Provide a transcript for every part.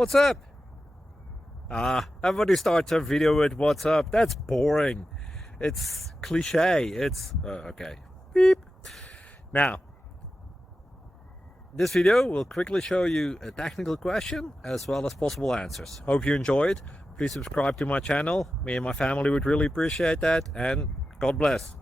What's up? Everybody starts a video with what's up. That's boring. It's cliche. It's okay. Beep. Now, this video will quickly show you a technical question as well as possible answers. Hope you enjoyed. Please subscribe to my channel. Me and my family would really appreciate that, and God bless.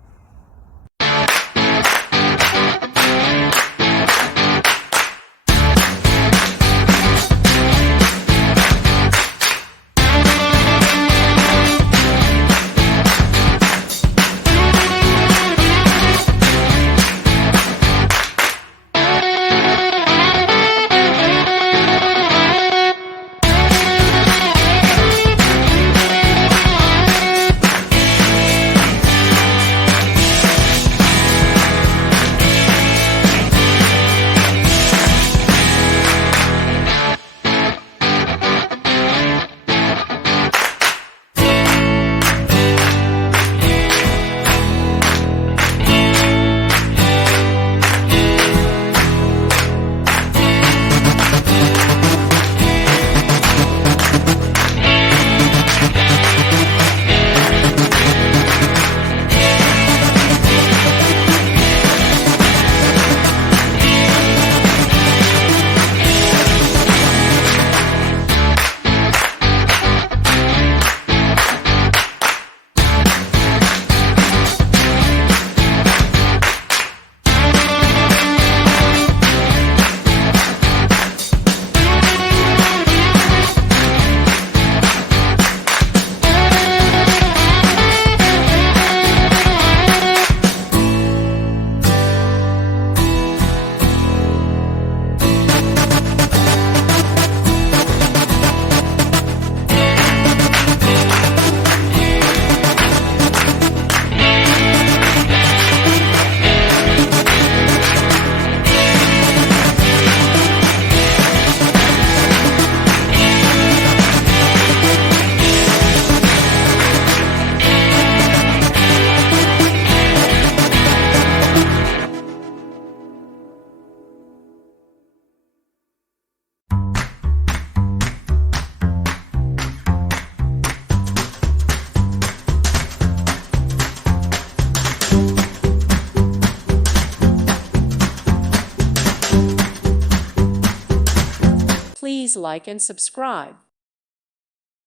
Please like and subscribe.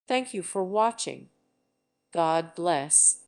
Thank you for watching. God bless.